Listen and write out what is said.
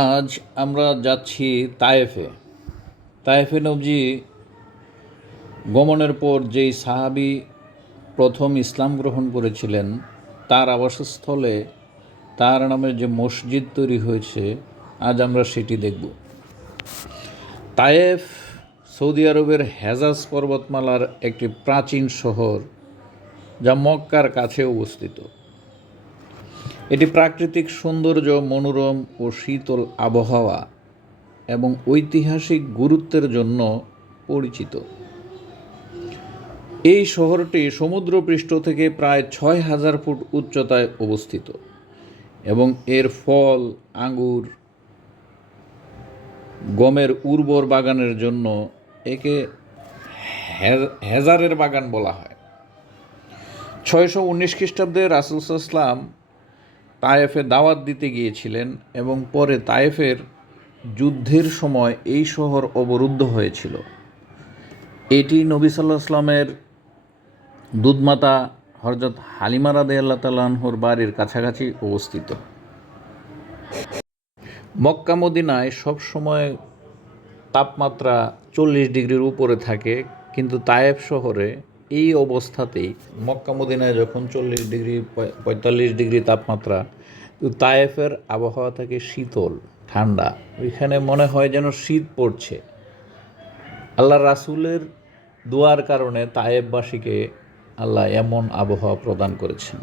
আজ আমরা যাচ্ছি তায়েফে। তায়েফে নবজি গমনের পর যেই সাহাবী প্রথম ইসলাম গ্রহণ করেছিলেন, তার আবাসস্থলে তার নামে যে মসজিদ তৈরি হয়েছে, আজ আমরা সেটি দেখব। তায়েফ সৌদি আরবের হেজাজ পর্বতমালার একটি প্রাচীন শহর, যা মক্কার কাছে অবস্থিত। এটি প্রাকৃতিক সৌন্দর্য, মনোরম ও শীতল আবহাওয়া এবং ঐতিহাসিক গুরুত্বের জন্য পরিচিত। এই শহরটি সমুদ্রপৃষ্ঠ থেকে প্রায় ৬,০০০ ফুট উচ্চতায় অবস্থিত এবং এর ফল, আঙ্গুর, গমের উর্বর বাগানের জন্য একে হেজারের বাগান বলা হয়। ৬১৯ খ্রিস্টাব্দে রাসূল সাল্লাল্লাহু আলাইহি ওয়াসাল্লাম তায়েফে দাওয়াত দিতে গিয়েছিলেন এবং পরে তায়েফের যুদ্ধের সময় এই শহর অবরুদ্ধ হয়েছিল। এটি নবী সাল্লাল্লাহু আলাইহি ওয়াসাল্লামের দুধমাতা হযরত হালিমা রাদিয়াল্লাহু তাআলা আনহার বাড়ির কাছাকাছি অবস্থিত। মক্কা মদিনায় সবসময় তাপমাত্রা ৪০ ডিগ্রির উপরে থাকে, কিন্তু তায়েফ শহরে এই অবস্থাতেই, মক্কা মদিনায় যখন ৪০ ডিগ্রি ৪৫ ডিগ্রি তাপমাত্রা, তায়েফের আবহাওয়া থাকে শীতল, ঠান্ডা। ওইখানে মনে হয় যেন শীত পড়ছে। আল্লাহ রাসূলের দোয়ার কারণে তায়েফবাসীকে আল্লাহ এমন আবহাওয়া প্রদান করেছেন।